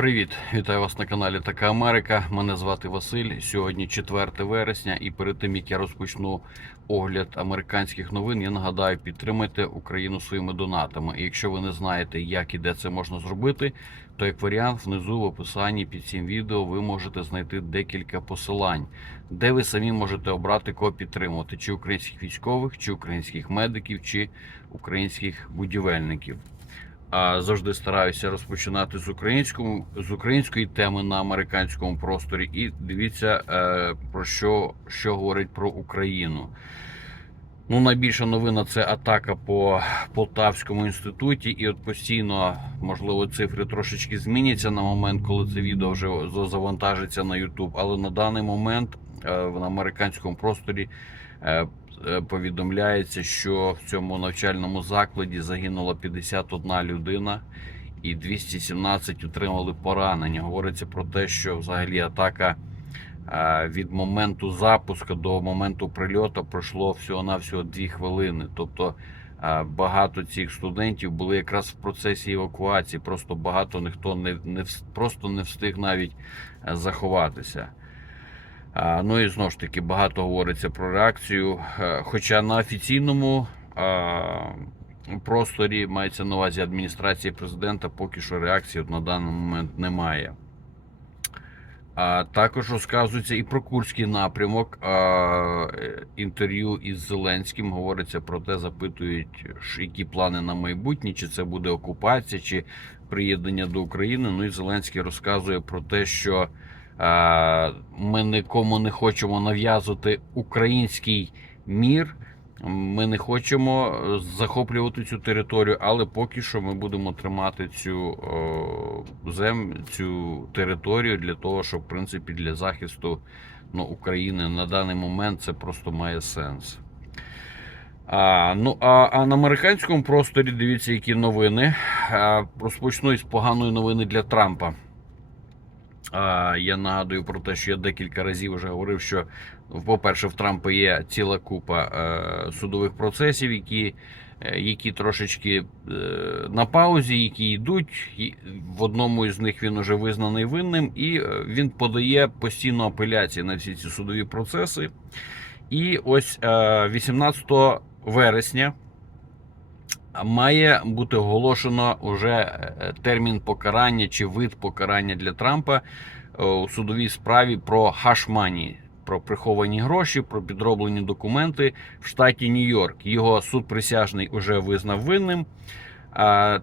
Привіт, вітаю вас на каналі Така Америка. Мене звати Василь. Сьогодні 4 вересня, і перед тим як я розпочну огляд американських новин, я нагадаю, підтримайте Україну своїми донатами. І якщо ви не знаєте, як і де це можна зробити, то як варіант внизу в описанні під цим відео ви можете знайти декілька посилань, де ви самі можете обрати кого підтримувати: чи українських військових, чи українських медиків, чи українських будівельників. А завжди стараюся розпочинати з українського з української теми на американському просторі. І дивіться е, про що, що говорить про Україну. Ну, найбільша новина це атака по Полтавському інституті, і от постійно, можливо, цифри трошечки зміняться на момент, коли це відео вже завантажиться на YouTube. Але на даний момент е, в американському просторі е, повідомляється, що в цьому навчальному закладі загинула 51 людина і 217 отримали поранення. Говориться про те, що взагалі атака е, від моменту запуску до моменту прильоту пройшло всього-навсього 2 хвилини. Тобто е, багато цих студентів були якраз в процесі евакуації. Просто багато ніхто не, не просто не встиг навіть е, заховатися. Ну і знову ж таки багато говориться про реакцію. Е, Хоча на офіційному просторі мається на увазі адміністрації президента, поки що реакції на даний момент немає. А також розказується і про Курський напрямок. А, е, інтерв'ю із Зеленським говориться про те, запитують, які плани на майбутнє, чи це буде окупація, чи приєднання до України. Ну і Зеленський розказує про те, що ми нікому не хочемо нав'язувати український мір. Ми не хочемо е, захоплювати цю територію, але поки що ми будемо тримати цю о, зем, цю територію для того, щоб в принципі для захисту ну, України на даний момент це просто має сенс. А, ну, а, а на американському просторі дивіться, які новини. А, розпочну із поганої новини для Трампа. Я нагадую про те, що я декілька разів вже говорив, що, по-перше, в Трампа є ціла купа е, судових процесів, які, е, які трошечки е, на паузі, які йдуть. В одному із них він уже визнаний винним, і він подає постійно апеляції на всі ці судові процеси. І ось е, 18 вересня має бути оголошено уже е, термін покарання чи вид покарання для Трампа е, у судовій справі про хашмані, про приховані гроші, про підроблені документи в штаті Нью-Йорк. Його суд присяжний уже визнав винним.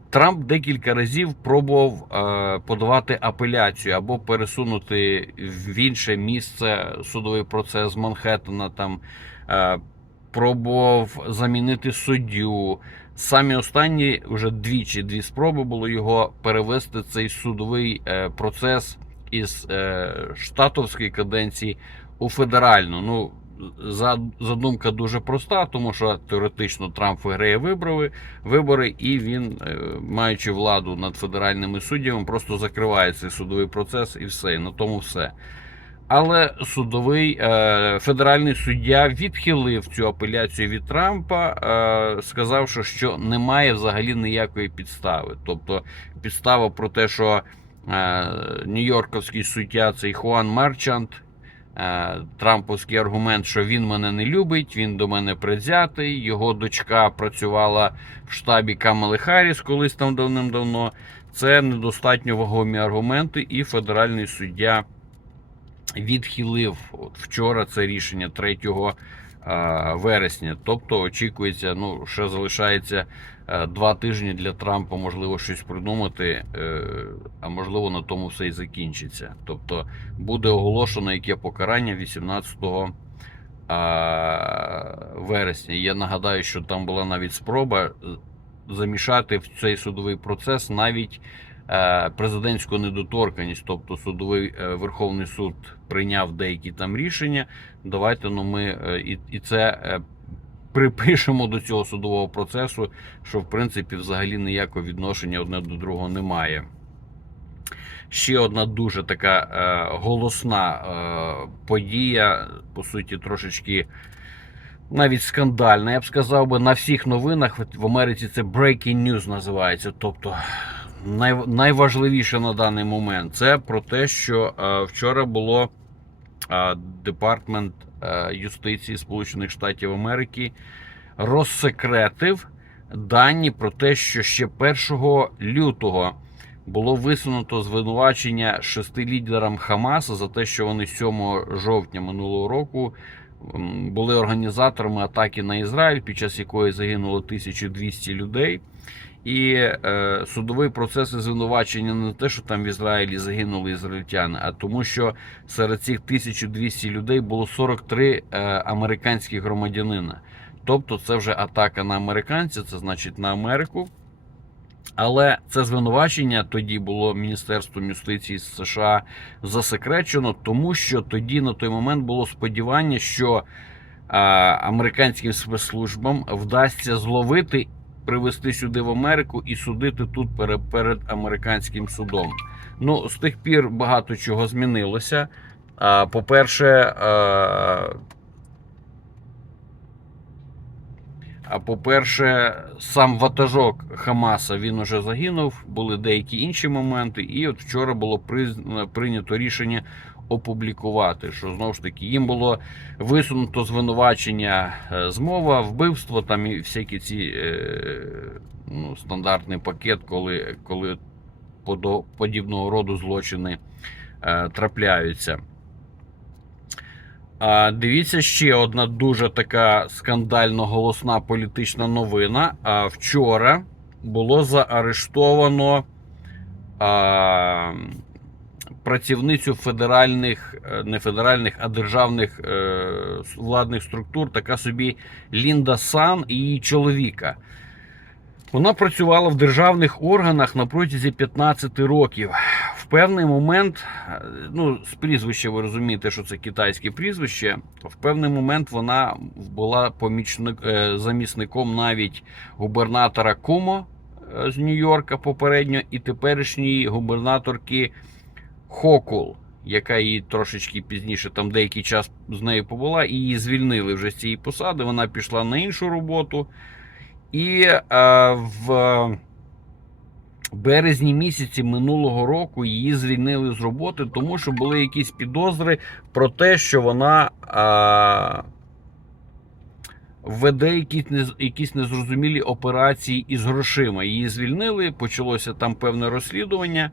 Трамп декілька разів пробував е, подавати апеляцію або пересунути в інше місце судовий процес Манхеттена. Там пробував замінити суддю. Самі останні вже двічі дві спроби було його перевести цей судовий е, процес із е, штатовської каденції у федеральну. Ну за- задумка дуже проста, тому що теоретично Трамп виграє вибори, вибори, і він, е, маючи владу над федеральними суддями, просто закриває цей судовий процес і все. І на тому все. Але судовий е, федеральний суддя відхилив цю апеляцію від Трампа, е, сказавши, що немає взагалі ніякої підстави. Тобто підстава про те, що е, нью-йорківський суддя цей Хуан Мерчант, трамповський аргумент, що він мене не любить, він до мене предвзятий, його дочка працювала в штабі Камали Харріс колись там давним-давно. Це недостатньо вагомі аргументи, і федеральний суддя відхилив вчора це рішення 3 вересня. Тобто очікується, ну ще залишається е, два тижні для Трампа, можливо, щось придумати, е, а можливо на тому все і закінчиться. Тобто буде оголошено яке покарання 18 а, вересня. Я нагадаю, що там була навіть спроба е, замішати в цей судовий процес навіть президентську недоторканність, тобто судовий е, Верховний суд прийняв деякі там рішення. Давайте ну ми е, і, і це е, припишемо до цього судового процесу, що в принципі взагалі ніякого відношення одне до другого немає. Ще одна дуже така е, голосна е, подія, по суті, трошечки навіть скандальна. Я б сказав би на всіх новинах в Америці це breaking news називається. Тобто найважливіше на даний момент це про те, що е, вчора було е, департмент е, юстиції Сполучених Штатів Америки розсекретив дані про те, що ще 1 лютого було висунуто звинувачення шести лідерам Хамаса за те, що вони 7 жовтня минулого року були організаторами атаки на Ізраїль, під час якої загинуло 1200 людей. І е, судовий процес звинувачення не те, що там в Ізраїлі загинули ізраїльтяни, а тому, що серед цих 1200 людей було 43 е, американських громадянина. Тобто, це вже атака на американців, це значить на Америку. Але це звинувачення тоді було Міністерством юстиції США засекречено, тому що тоді на той момент було сподівання, що а, американським спецслужбам вдасться зловити, привезти сюди в Америку і судити тут перед, американським судом. Ну, з тих пір багато чого змінилося. По-перше, А по-перше, сам ватажок Хамаса він уже загинув, були деякі інші моменти, і от вчора було прийнято рішення опублікувати, що знову ж таки їм було висунуто звинувачення е, змова, вбивство, там і всякі ці е, ну, стандартний пакет, коли, коли подібного роду злочини е, трапляються. А, Дивіться ще одна дуже така скандально голосна політична новина. А, Вчора було заарештовано працівницю федеральних, е, не федеральних, а державних е, владних структур, така собі Лінда Сан і її чоловіка. Вона працювала в державних органах на протязі 15 років. В певний момент, е, ну, з прізвища ви розумієте, що це китайське прізвище. В певний момент вона була помічник, замісником навіть губернатора Кумо з Нью-Йорка попередньо, і теперішньої губернаторки Хокул, яка її трошечки пізніше, там деякий час з нею побула, її звільнили вже з цієї посади. Вона пішла на іншу роботу. І е, в березні місяці минулого року її звільнили з роботи, тому що були якісь підозри про те, що вона е, веде якісь незрозумілі операції із грошима. Її звільнили, почалося там певне розслідування.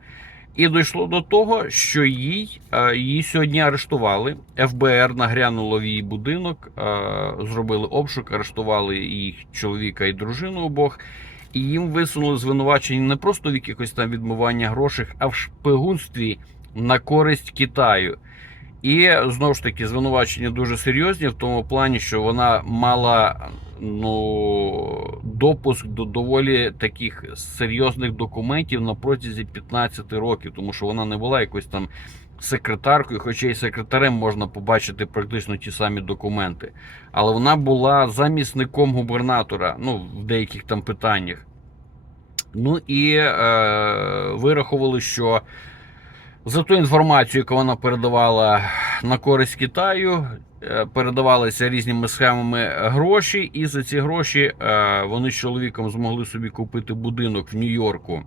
І дійшло до того, що їй, е, її сьогодні арештували. ФБР нагрянуло в її будинок, е, зробили обшук, арештували їх чоловіка і дружину обох. І їм висунули звинувачення не просто в якихось там відмивання грошей, а в шпигунстві на користь Китаю. І знову ж таки звинувачення дуже серйозні в тому плані, що вона мала ну, допуск до доволі таких серйозних документів на протязі 15 років, тому що вона не була якось там секретаркою, хоча і секретарем можна побачити практично ті самі документи. Але вона була замісником губернатора ну, в деяких там питаннях. Ну і е, вирахували, що за ту інформацію, яку вона передавала на користь Китаю, е, передавалися різними схемами гроші, і за ці гроші е, вони з чоловіком змогли собі купити будинок в Нью-Йорку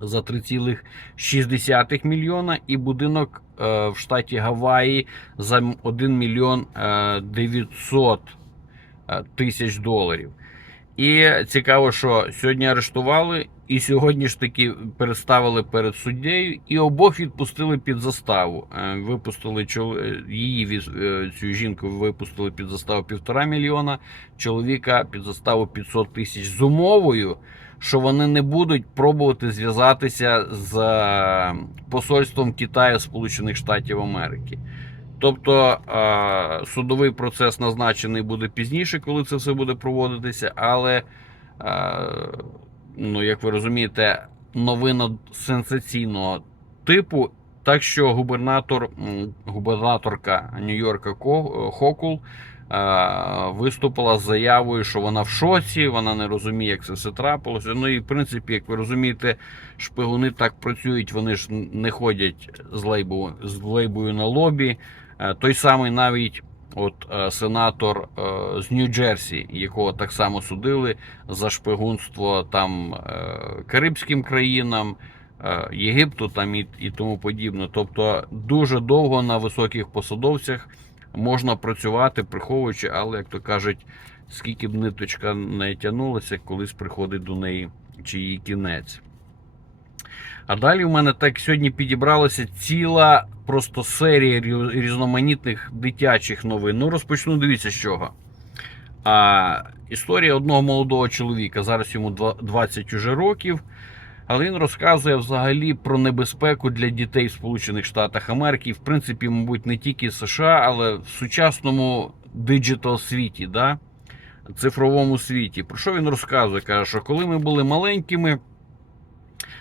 за 3,6 мільйона, і будинок е, в штаті Гаваї за 1 мільйон е, 900 е, тисяч доларів. І цікаво, що сьогодні арештували, і сьогодні ж таки переставили перед суддєю, і обох відпустили під заставу. Е, Випустили е, її е, цю жінку випустили під заставу півтора мільйона, чоловіка під заставу 500 тисяч з умовою, що вони не будуть пробувати зв'язатися з посольством Китаю Сполучених Штатів Америки. Тобто судовий процес назначений буде пізніше, коли це все буде проводитися, але, ну, як ви розумієте, новина сенсаційного типу. Так що губернатор, губернаторка Нью-Йорка Ко- Хокул е, виступила з заявою, що вона в шоці, вона не розуміє, як це все трапилося. Ну і в принципі, як ви розумієте, шпигуни так працюють, вони ж не ходять з лейбою, з лейбою на лобі. Е, Той самий навіть от е, сенатор е, з Нью-Джерсі, якого так само судили за шпигунство там е, Карибським країнам, Єгипту там і, і тому подібне. Тобто дуже довго на високих посадовцях можна працювати, приховуючи, але як то кажуть, скільки б ниточка не тягнулася, колись приходить до неї чи її кінець. А далі в мене так сьогодні підібралася ціла просто серія різноманітних дитячих новин. Ну, розпочну, дивіться з чого. А, історія одного молодого чоловіка. Зараз йому 20 уже років. Але він розказує взагалі про небезпеку для дітей в Сполучених Штатах Америки. В принципі, мабуть, не тільки США, але в сучасному диджитал світі, да? цифровому світі. Про що він розказує? Каже, що коли ми були маленькими,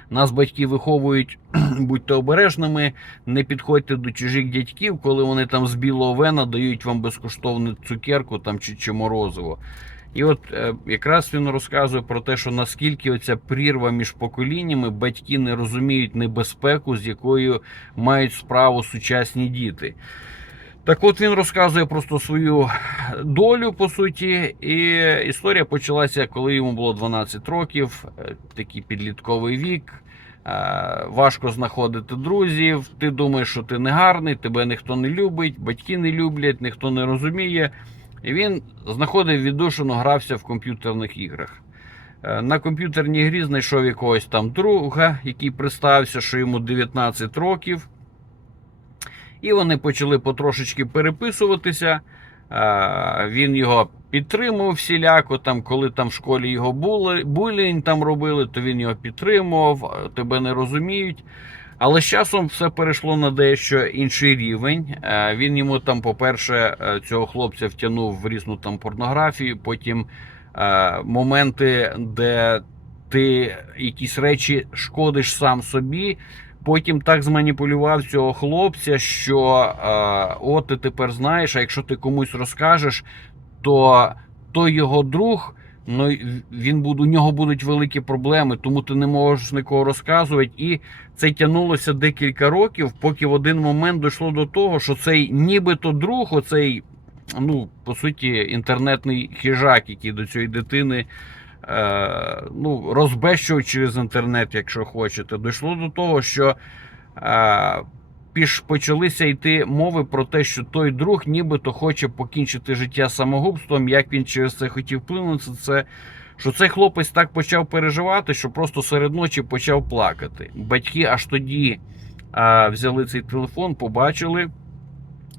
нас батьки виховують, будьте обережними, не підходьте до чужих дядьків, коли вони там з білого вена дають вам безкоштовну цукерку там, чи, чи морозиво. І от е, якраз він розказує про те, що наскільки оця прірва між поколіннями батьки не розуміють небезпеку, з якою мають справу сучасні діти. Так от він розказує просто свою долю, по суті, і історія почалася, коли йому було 12 років, е, такий підлітковий вік. е, Важко знаходити друзів. Ти думаєш, що ти не гарний, тебе ніхто не любить, батьки не люблять, ніхто не розуміє. І він знаходив віддушину, грався в комп'ютерних іграх. Е, На комп'ютерній грі знайшов якогось там друга, який представився, що йому 19 років. І вони почали потрошечки переписуватися. Він його підтримував всіляко. Там, коли там в школі його були, булінг там робили, то він його підтримував, тебе не розуміють. Але з часом все перейшло на дещо інший рівень. Він йому там, по-перше, цього хлопця втягнув в різну там порнографію, потім моменти, де ти якісь речі шкодиш сам собі. Потім так зманіпулював цього хлопця, що е, от ти тепер знаєш, а якщо ти комусь розкажеш, то той його друг, ну він буде, у нього будуть великі проблеми, тому ти не можеш нікого розказувати. І це тягнулося декілька років, поки в один момент дійшло до того, що цей нібито друг, оцей, ну, по суті, інтернетний хижак, який до цієї дитини ну, розбещував через інтернет, якщо хочете, дійшло до того, що е, піш, почалися йти мови про те, що той друг нібито хоче покінчити життя самогубством, як він через це хотів вплинути, це що цей хлопець так почав переживати, що просто серед ночі почав плакати. Батьки аж тоді а, взяли цей телефон, побачили.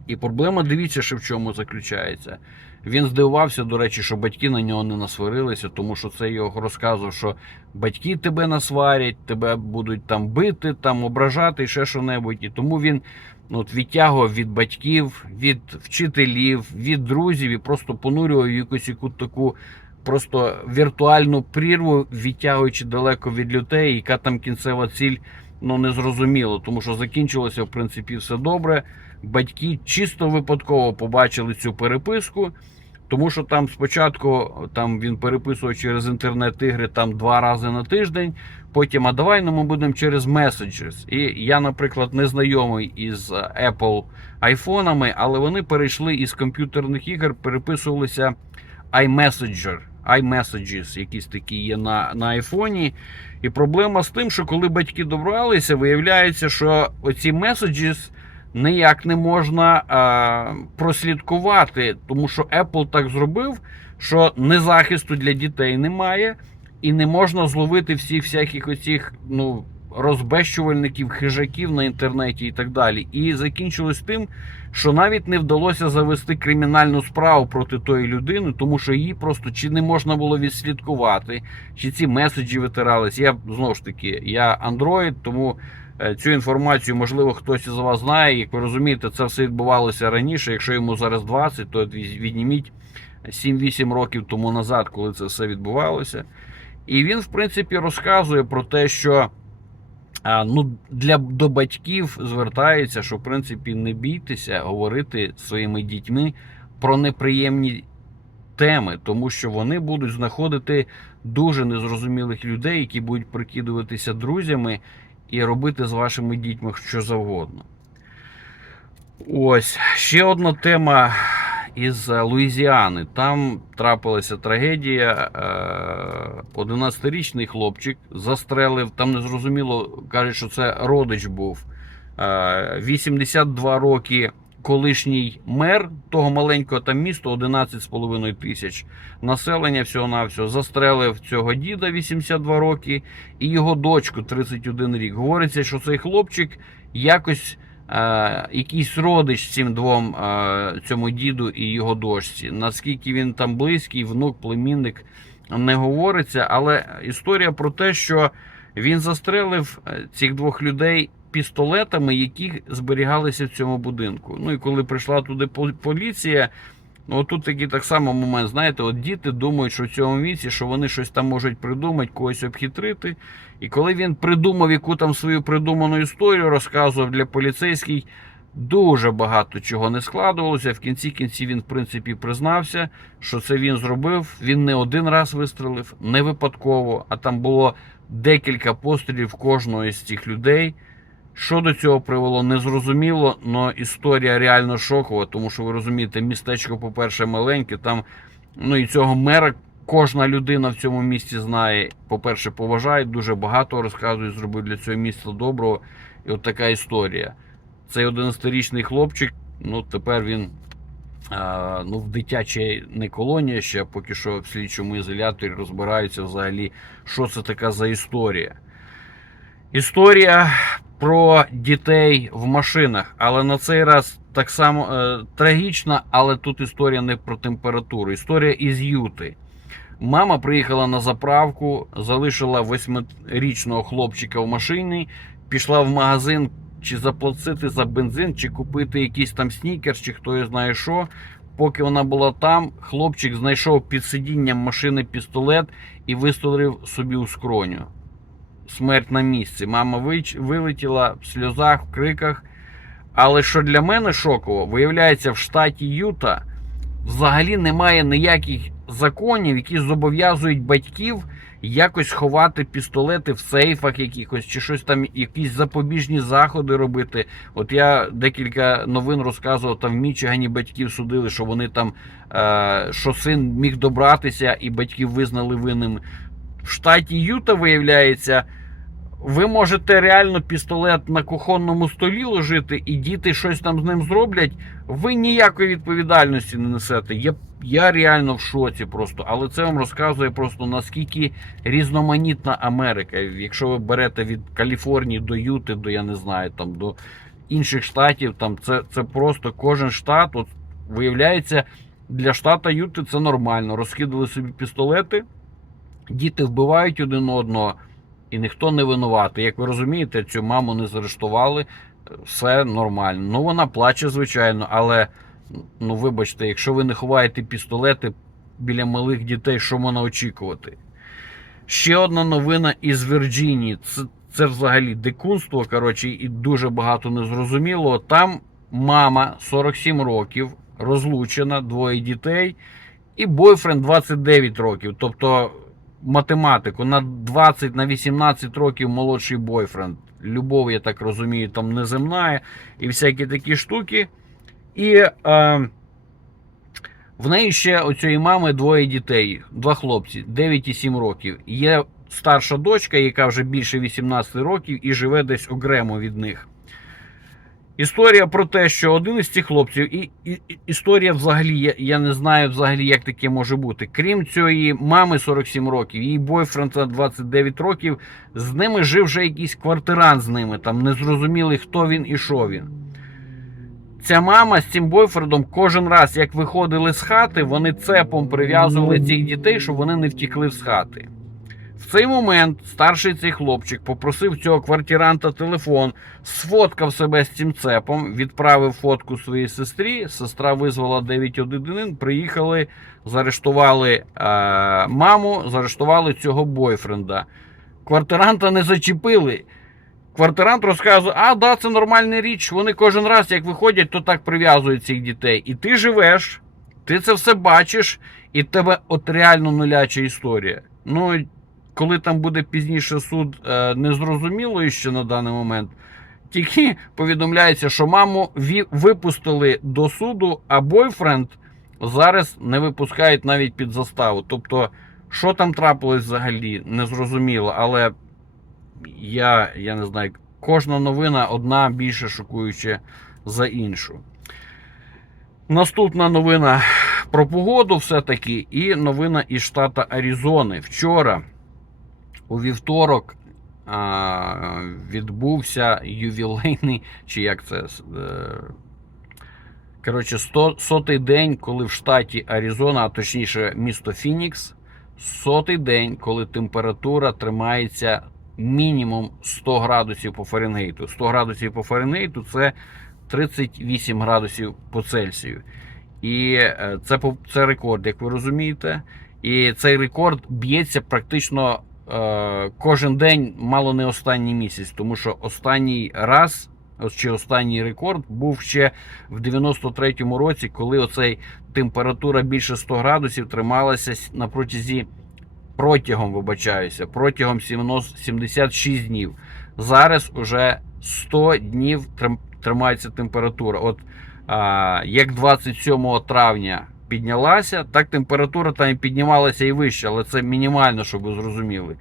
І проблема, дивіться, що в чому заключається. Він здивувався, до речі, що батьки на нього не насварилися, тому що це його розказував, що батьки тебе насварять, тебе будуть там бити, там ображати і ще що-небудь. І тому він ну, от, відтягував від батьків, від вчителів, від друзів і просто понурював якусь яку таку просто віртуальну прірву, відтягуючи далеко від людей, яка там кінцева ціль, ну не зрозуміло, тому що закінчилося в принципі все добре. Батьки чисто випадково побачили цю переписку. Тому що там спочатку там він переписував через інтернет-ігри там два рази на тиждень. Потім, а давай ну, ми будемо через Messages. І я, наприклад, не знайомий із Apple айфонами, але вони перейшли із комп'ютерних ігор, переписувалися iMessenger, iMessages, якісь такі є на, на айфоні. І проблема з тим, що коли батьки добралися, виявляється, що оці Messages ніяк не можна а, прослідкувати, тому що Apple так зробив, що не захисту для дітей немає, і не можна зловити всіх всяких оцих, ну. Розбещувальників, хижаків на інтернеті і так далі. І закінчилось тим, що навіть не вдалося завести кримінальну справу проти тої людини, тому що її просто чи не можна було відслідкувати, чи ці меседжі витирались. Я знову ж таки, я Android, тому е, цю інформацію, можливо, хтось із вас знає. Як ви розумієте, це все відбувалося раніше. Якщо йому зараз 20, то відніміть 7-8 років тому назад, коли це все відбувалося. І він, в принципі, розказує про те, що. Ну, для до батьків звертається, що в принципі не бійтеся говорити своїми дітьми про неприємні теми, тому що вони будуть знаходити дуже незрозумілих людей, які будуть прикидуватися друзями і робити з вашими дітьми що завгодно. Ось ще одна тема, із е, Луїзіани. Там трапилася трагедія. Е, 11-річний хлопчик застрелив. Там незрозуміло кажуть, що це родич був. Е, 82 роки. Колишній мер того маленького там міста 11,5 тисяч населення всього навсього застрелив цього діда 82 роки і його дочку 31 рік. Говориться, що цей хлопчик якось е, якийсь родич цим двом е, цьому діду і його дочці. Наскільки він там близький, внук, племінник не говориться, але історія про те, що він застрелив е, цих двох людей пістолетами, які зберігалися в цьому будинку. Ну і коли прийшла туди поліція. Ну, тут такий так само момент, знаєте, от діти думають, що в цьому віці, що вони щось там можуть придумати, когось обхитрити. І коли він придумав яку там свою придуману історію, розказував для поліцейських, дуже багато чого не складувалося. В кінці кінці він, в принципі, признався, що це він зробив. Він не один раз вистрелив, не випадково, а там було декілька пострілів кожного із цих людей. Що до цього привело, не зрозуміло, але історія реально шокова, тому що ви розумієте, містечко, по-перше, маленьке. Там ну і цього мера кожна людина в цьому місті знає. По-перше, поважає, дуже багато розказує, зробив для цього міста доброго. І от така історія. Цей 11-річний хлопчик, ну тепер він а, ну, в дитячій не колонія ще, поки що в слідчому ізоляторі розбираються взагалі, що це така за історія. Історія про дітей в машинах, але на цей раз так само е, трагічна, але тут історія не про температуру. Історія із Юти. Мама приїхала на заправку, залишила восьмирічного хлопчика в машині, пішла в магазин чи заплатити за бензин, чи купити якийсь там снікерс, чи хто знає що. Поки вона була там, хлопчик знайшов під сидінням машини пістолет і вистрелив собі у скроню смерть на місці. Мама вилетіла в сльозах, в криках. Але що для мене шоково, виявляється, в штаті Юта взагалі немає ніяких законів, які зобов'язують батьків якось ховати пістолети в сейфах якихось, чи щось там, якісь запобіжні заходи робити. От я декілька новин розказував, там в Мічигані батьків судили, що вони там, е, що син міг добратися, і батьків визнали винним. В штаті Юта, виявляється, ви можете реально пістолет на кухонному столі ложити, і діти щось там з ним зроблять. Ви ніякої відповідальності не несете. Я, я реально в шоці просто. Але це вам розказує просто наскільки різноманітна Америка. Якщо ви берете від Каліфорнії до Юти, до я не знаю, там до інших штатів, там це, це просто кожен штат. От виявляється, для штата Юти це нормально. Розкидали собі пістолети, діти вбивають один одного і ніхто не винуватий. Як ви розумієте, цю маму не заарештували, все нормально. Ну вона плаче, звичайно, але ну вибачте, якщо ви не ховаєте пістолети біля малих дітей, що можна очікувати? Ще одна новина із Вірджинії. Це, це взагалі дикунство, коротше, і дуже багато незрозумілого. Там мама 47 років, розлучена, двоє дітей, і бойфренд 29 років. Тобто математику на 20 на 18 років молодший бойфренд. Любов, я так розумію, там неземна і всякі такі штуки. І е, в неї ще у цієї мами двоє дітей, два хлопці, 9 і 7 років. Є старша дочка, яка вже більше 18 років і живе десь окремо від них. Історія про те, що один із цих хлопців, і, і історія взагалі, я, я не знаю взагалі, як таке може бути. Крім цієї мами 47 років, її бойфренд на 29 років, з ними жив вже якийсь квартирант з ними, там незрозумілий, хто він і що він. Ця мама з цим бойфрендом кожен раз, як виходили з хати, вони цепом прив'язували цих дітей, щоб вони не втікли з хати. В цей момент старший цей хлопчик попросив цього квартиранта телефон, сфоткав себе з цим цепом, відправив фотку своїй сестрі. Сестра визвала 911, приїхали, заарештували е, маму, заарештували цього бойфренда. Квартиранта не зачепили. Квартирант розказує, а да, це нормальна річ. Вони кожен раз, як виходять, то так прив'язують цих дітей. І ти живеш, ти це все бачиш, і в тебе от реально нуляча історія. Ну, коли там буде пізніше суд, е, незрозуміло ще на даний момент. Тільки повідомляється, що маму випустили до суду, а бойфренд зараз не випускають навіть під заставу. Тобто, що там трапилось взагалі, не зрозуміло, але я, я не знаю, кожна новина одна більше шокуюча за іншу. Наступна новина про погоду все-таки і новина із штата Аризони. Вчора, у вівторок, а, відбувся ювілейний, чи як це? е, Коротше, 100, сотий день, коли в штаті Аризона, а точніше місто Фінікс, сотий день, коли температура тримається мінімум 100 градусів по Фаренгейту. 100 градусів по Фаренгейту це 38 градусів по Цельсію. І е, це, це рекорд, як ви розумієте. І цей рекорд б'ється практично кожен день, мало не останній місяць, тому що останній раз, чи останній рекорд був ще в 93-му році, коли оцей температура більше 100 градусів трималася на протязі протягом, вибачаюся, протягом 70 76 днів. Зараз уже 100 днів тримається температура. От а, як 27 травня піднялася, так температура там і піднімалася і вище, але це мінімально, щоб ви зрозуміли.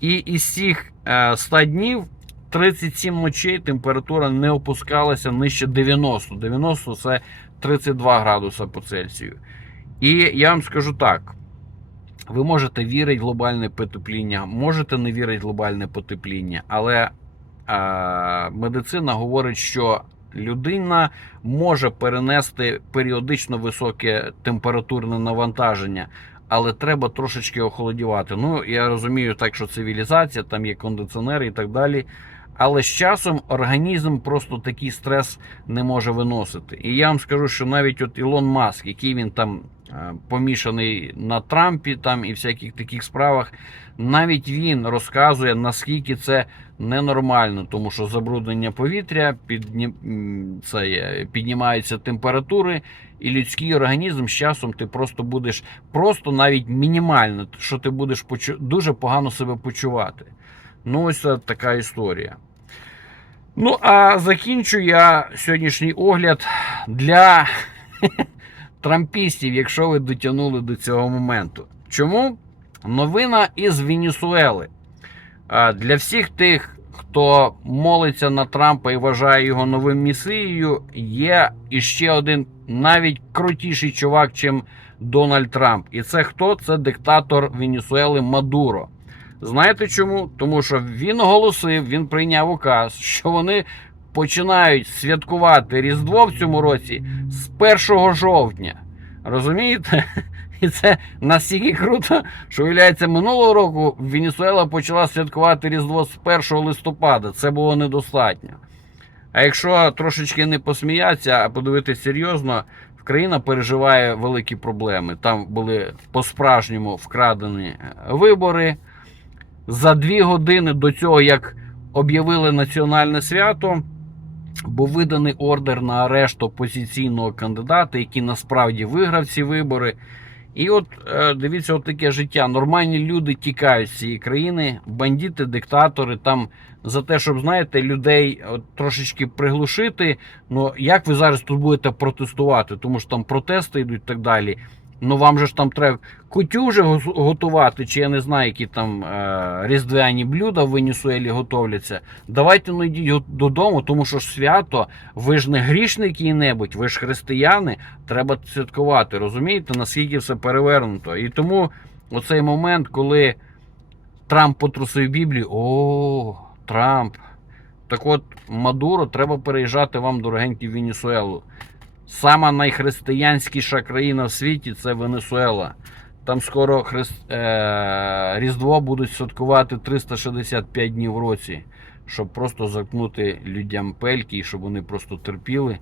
І із цих е, 100 днів 37 ночей температура не опускалася нижче 90. 90 це 32 градуса по Цельсію. І я вам скажу так. Ви можете вірити в глобальне потепління, можете не вірити в глобальне потепління, але е, медицина говорить, що людина може перенести періодично високе температурне навантаження, але треба трошечки охолодівати. Ну, я розумію так, що цивілізація, там є кондиціонери і так далі. Але з часом організм просто такий стрес не може виносити. І я вам скажу, що навіть от Ілон Маск, який він там помішаний на Трампі там і всяких таких справах, навіть він розказує, наскільки це ненормально, тому що забруднення повітря, підні... це, є, піднімаються температури, і людський організм з часом ти просто будеш просто навіть мінімально, що ти будеш почу... дуже погано себе почувати. Ну, ось така історія. Ну, а закінчу я сьогоднішній огляд для трампістів, якщо ви дотягнули до цього моменту. Чому? Новина із Венесуели. Для всіх тих, хто молиться на Трампа і вважає його новим місією, є іще один навіть крутіший чувак, чим Дональд Трамп. І це хто? Це диктатор Венесуели Мадуро. Знаєте чому? Тому що він оголосив, він прийняв указ, що вони починають святкувати Різдво в цьому році з 1 жовтня. Розумієте? І це настільки круто, що виявляється, минулого року Венесуела почала святкувати Різдво з 1 листопада. Це було недостатньо. А якщо трошечки не посміятися, а подивитися серйозно, країна переживає великі проблеми. Там були по-справжньому вкрадені вибори. За дві години до цього, як об'явили національне свято, був виданий ордер на арешт опозиційного кандидата, який насправді виграв ці вибори. І от е, дивіться, от таке життя. Нормальні люди тікають з цієї країни, бандити, диктатори там за те, щоб знаєте, людей от, трошечки приглушити. Ну як ви зараз тут будете протестувати? Тому що там протести йдуть і так далі. Ну вам же ж там треба кутю вже готувати, чи я не знаю, які там е, різдвяні блюда в Венесуелі готовляться. Давайте ну йдіть додому, тому що ж свято, ви ж не грішники і-небудь, ви ж християни, треба святкувати. Розумієте, наскільки все перевернуто. І тому оцей момент, коли Трамп потрусив Біблію, о, Трамп. Так от, Мадуро, треба переїжджати вам, дорогенькі, в Венесуелу. Сама найхристиянськіша країна в світі це Венесуела. Там скоро христ... е... Різдво будуть святкувати 365 днів в році, щоб просто заткнути людям пельки, і щоб вони просто терпіли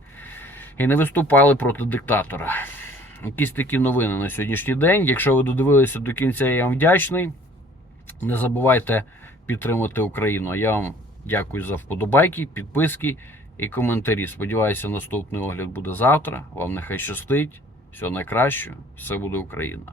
і не виступали проти диктатора. Якісь такі новини на сьогоднішній день. Якщо ви додивилися до кінця, я вам вдячний. Не забувайте підтримати Україну. Я вам дякую за вподобайки, підписки і коментарі. Сподіваюся, наступний огляд буде завтра. Вам нехай щастить. Всього найкращого. Все буде Україна.